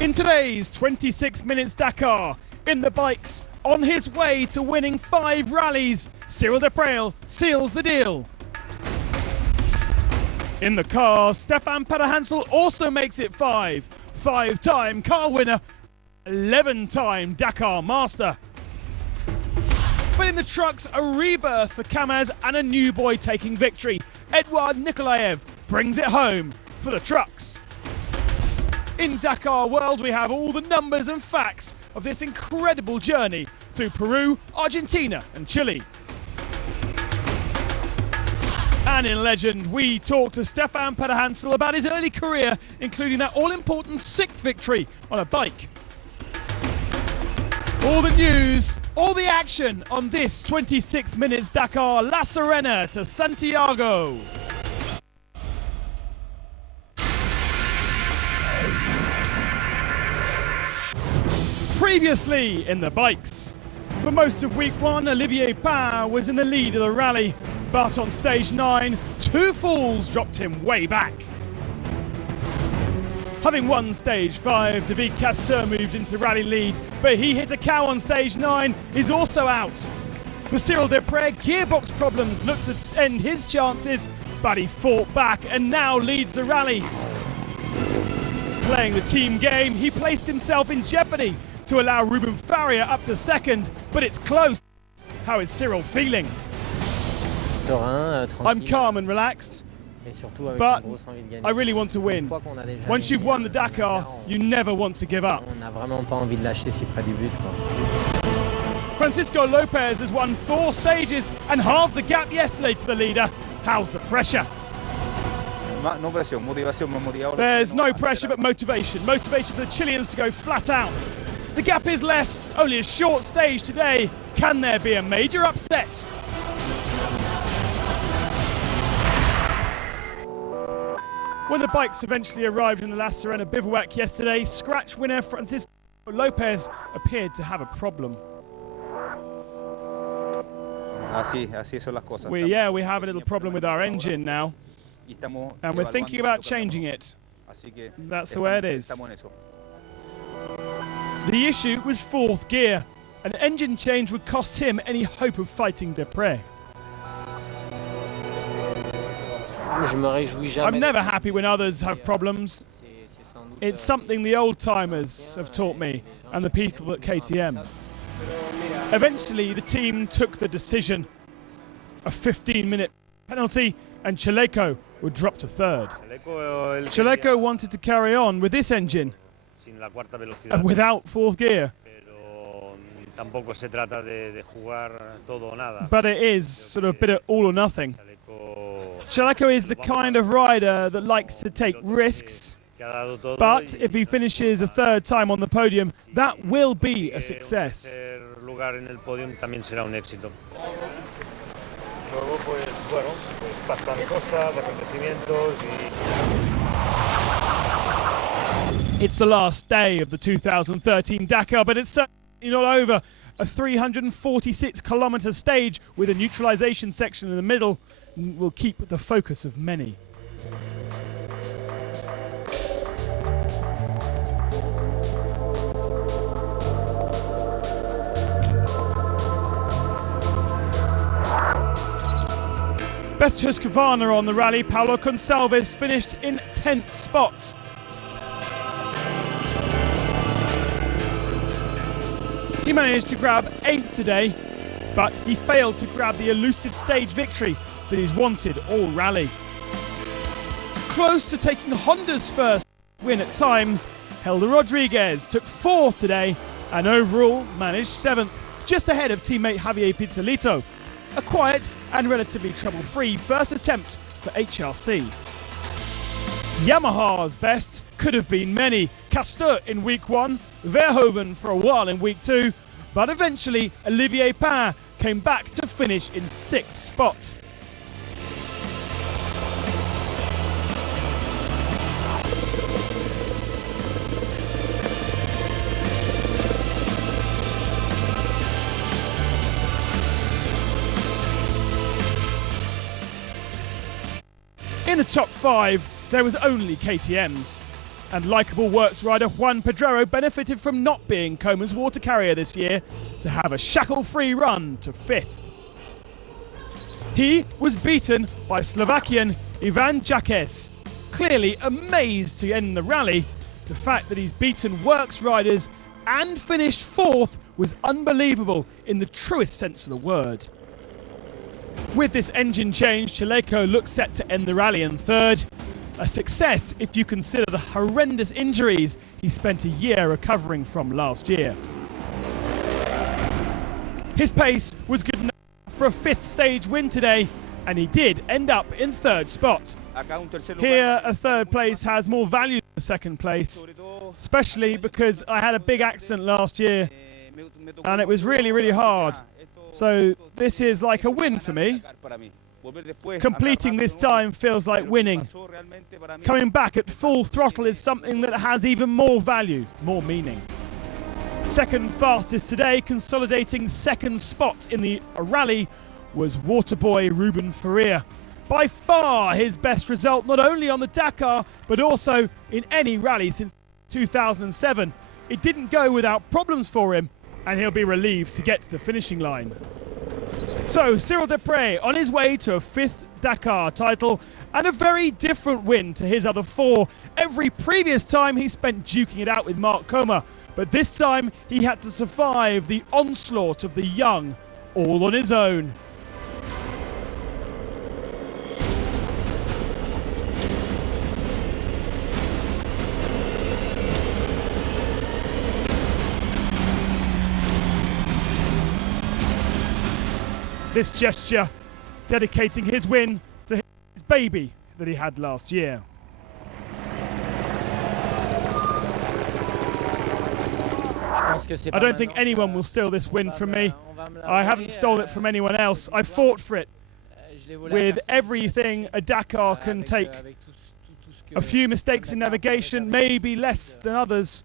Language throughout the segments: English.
In today's 26 minutes Dakar, in the bikes, on his way to winning 5 rallies, Cyril Deprail seals the deal. In the car, Stefan Pederhansel also makes it 5. 5-time car winner, 11-time Dakar master. But in the trucks, a rebirth for Kamaz and a new boy taking victory. Eduard Nikolaev brings it home for the trucks. In Dakar World, we have all the numbers and facts of this incredible journey through Peru, Argentina and Chile. And in Legend, we talk to Stefan Pederhansel about his early career, including that all-important 6th victory on a bike. All the news, all the action on this 26 minutes Dakar La Serena to Santiago. Previously in the bikes. For most of week 1, Olivier Pain was in the lead of the rally, but on stage 9, 2 falls dropped him way back. Having won stage 5, David Castor moved into rally lead, but he hit a cow on stage 9, is also out. For Cyril Deprail, gearbox problems looked to end his chances, but he fought back and now leads the rally. Playing the team game, he placed himself in jeopardy to allow Ruben Faria up to 2nd, but it's close. How is Cyril feeling? I'm calm and relaxed, but I really want to win. Once you've won the Dakar, you never want to give up. Francisco Lopez has won 4 stages and halved the gap yesterday to the leader. How's the pressure? There's no pressure but motivation. Motivation for the Chileans to go flat out. The gap is less, only a short stage today. Can there be a major upset? When the bikes eventually arrived in the La Serena bivouac yesterday, scratch winner Francisco Lopez appeared to have a problem. We have a little problem with our engine now, and we're thinking about changing it. That's the way it is. The issue was 4th gear. An engine change would cost him any hope of fighting Deprail. I'm never happy when others have problems. It's something the old-timers have taught me and the people at KTM. Eventually, the team took the decision. A 15-minute penalty and Chaleco would drop to 3rd. Chaleco wanted to carry on with this engine without 4th gear. But it is sort of a bit of all or nothing. Chaleco is the kind of rider that likes to take risks, but if he finishes a 3rd time on the podium, that will be a success. It's the last day of the 2013 Dakar, but it's certainly not over. A 346-kilometer stage with a neutralization section in the middle will keep the focus of many. Best Husqvarna on the rally, Paulo Gonçalves finished in 10th spot. He managed to grab 8th today, but he failed to grab the elusive stage victory that he's wanted all rally. Close to taking Honda's first win at times, Helder Rodriguez took 4th today and overall managed 7th, just ahead of teammate Javier Pizzolito. A quiet and relatively trouble-free first attempt for HRC. Yamaha's best could have been many. Castor in week 1, Verhoeven for a while in week 2, but eventually Olivier Pain came back to finish in 6th spot. In the top 5, there was only KTM's. And likeable works rider Juan Pedrero benefited from not being Coma's water carrier this year to have a shackle-free run to 5th. He was beaten by Slovakian Ivan Jakes. Clearly amazed to end the rally. The fact that he's beaten works riders and finished 4th was unbelievable in the truest sense of the word. With this engine change, Chaleco looks set to end the rally in 3rd. A success if you consider the horrendous injuries he spent a year recovering from last year. His pace was good enough for a 5th stage win today, and he did end up in 3rd spot. Here, a 3rd place has more value than 2nd place, especially because I had a big accident last year and it was really, really hard. So this is like a win for me. Completing this time feels like winning. Coming back at full throttle is something that has even more value, more meaning. 2nd fastest today, consolidating 2nd spot in the rally, was Waterboy Ruben Ferrer. By far his best result, not only on the Dakar, but also in any rally since 2007. It didn't go without problems for him, and he'll be relieved to get to the finishing line. So Cyril Desprez on his way to a 5th Dakar title and a very different win to his other 4. Every previous time he spent duking it out with Mark Coma, but this time he had to survive the onslaught of the young all on his own. This gesture dedicating his win to his baby that he had last year. I don't think anyone will steal this win from me. I haven't stolen it from anyone else. I fought for it with everything a Dakar can take. A few mistakes in navigation, maybe less than others.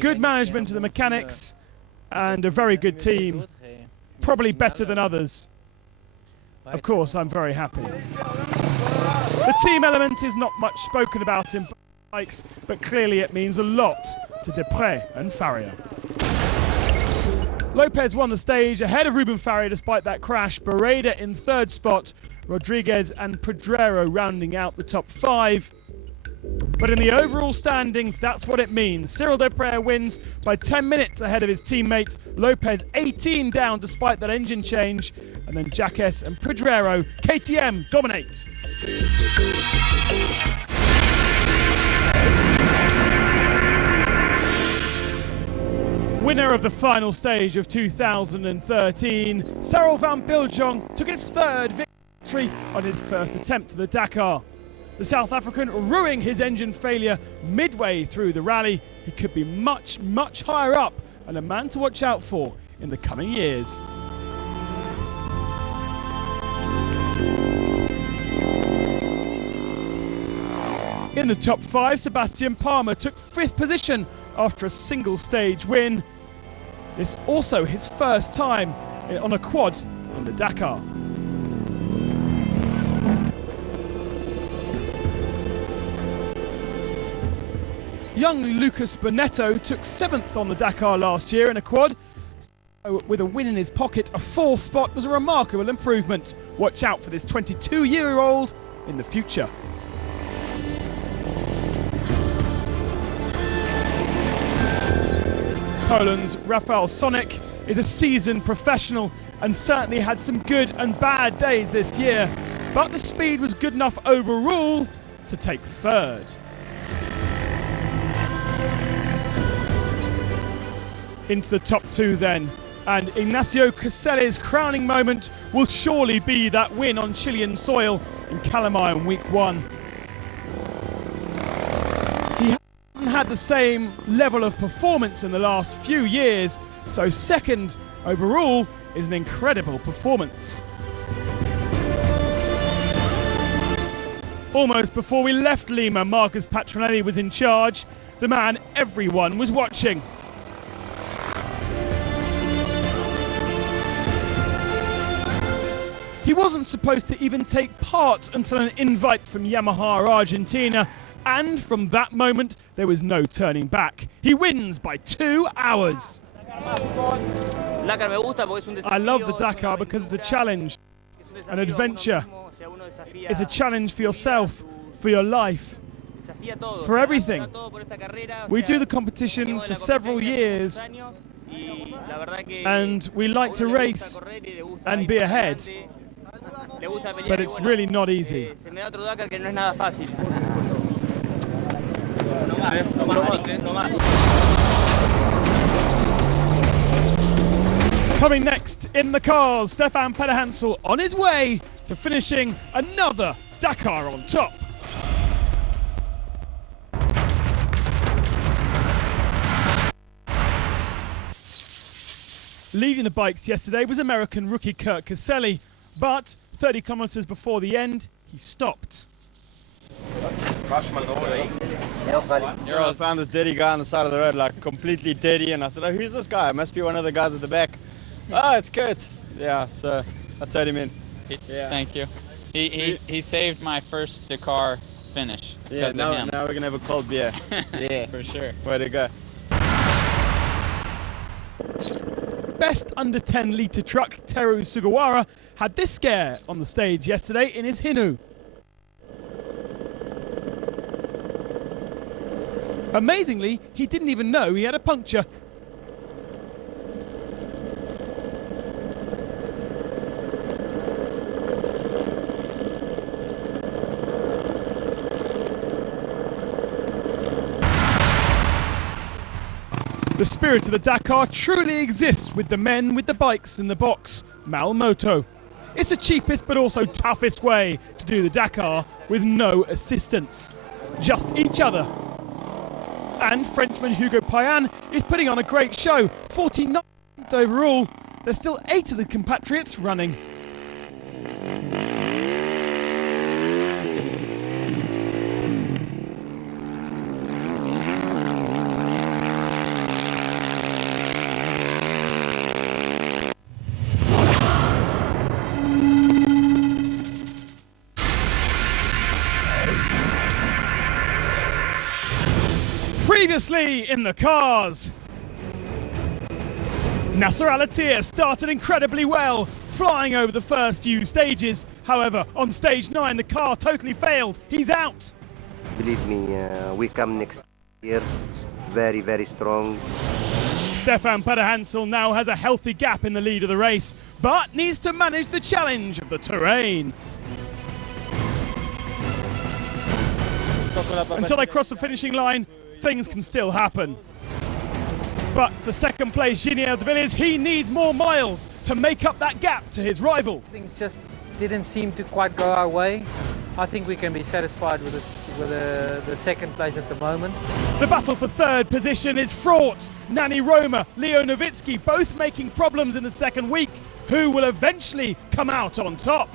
Good management of the mechanics and a very good team, probably better than others. Of course, I'm very happy. The team element is not much spoken about in bikes, but clearly it means a lot to Desprez and Farrier. Lopez won the stage ahead of Ruben Farrier despite that crash. Barreda in 3rd spot, Rodriguez and Pedrero rounding out the top 5. But in the overall standings, that's what it means. Cyril Desprez wins by 10 minutes ahead of his teammates. Lopez 18 down despite that engine change. And then Jakes and Pedrero, KTM, dominate. Winner of the final stage of 2013, Cyril van Biljong took his 3rd victory on his first attempt to the Dakar. The South African ruining his engine failure midway through the rally. He could be much, much higher up and a man to watch out for in the coming years. In the top 5, Sebastian Palmer took 5th position after a single stage win. It's also his first time on a quad in the Dakar. Young Lucas Bonetto took 7th on the Dakar last year in a quad. So with a win in his pocket, a 4th spot was a remarkable improvement. Watch out for this 22-year-old in the future. Poland's Rafał Sonik is a seasoned professional and certainly had some good and bad days this year, but the speed was good enough overall to take 3rd. Into the top 2 then, and Ignacio Caselle's crowning moment will surely be that win on Chilean soil in Calamaia in week 1. He hasn't had the same level of performance in the last few years, so 2nd overall is an incredible performance. Almost before we left Lima, Marcus Patronelli was in charge, the man everyone was watching. He wasn't supposed to even take part until an invite from Yamaha Argentina, and from that moment there was no turning back. He wins by 2 hours. I love the Dakar because it's a challenge, an adventure. It's a challenge for yourself, for your life, for everything. We do the competition for several years, and we like to race and be ahead, but it's really not easy. Coming next in the cars, Stefan Pederhansel on his way to finishing another Dakar on top. Leading the bikes yesterday was American rookie Kurt Caselli, but 30 kilometers before the end, he stopped. I found this dirty guy on the side of the road, like completely dirty, and I thought, oh, who's this guy? It must be one of the guys at the back. Oh, it's Kurt. Yeah, so I turned him in. Thank you. He saved my first Dakar finish. Yeah, now we're gonna have a cold beer. Yeah, for sure. Way to go. Best under 10 litre truck Teru Sugawara had this scare on the stage yesterday in his Hinu. Amazingly, he didn't even know he had a puncture. The spirit of the Dakar truly exists with the men with the bikes in the box, Malmoto. It's the cheapest but also toughest way to do the Dakar with no assistance, just each other. And Frenchman Hugo Payan is putting on a great show, 49th overall. There's still 8 of the compatriots running. Previously in the cars, Nasser Al-Attiyah started incredibly well, flying over the first few stages. However, on stage 9, the car totally failed. He's out. Believe me, we come next year very, very strong. Stefan Pederhansel now has a healthy gap in the lead of the race, but needs to manage the challenge of the terrain. Until they cross the finishing line, things can still happen. But for second place, Giniel de Villiers, he needs more miles to make up that gap to his rival. Things just didn't seem to quite go our way. I think we can be satisfied with the second place at the moment. The battle for third position is fraught. Nani Roma, Leo Novitsky, both making problems in the second week. Who will eventually come out on top?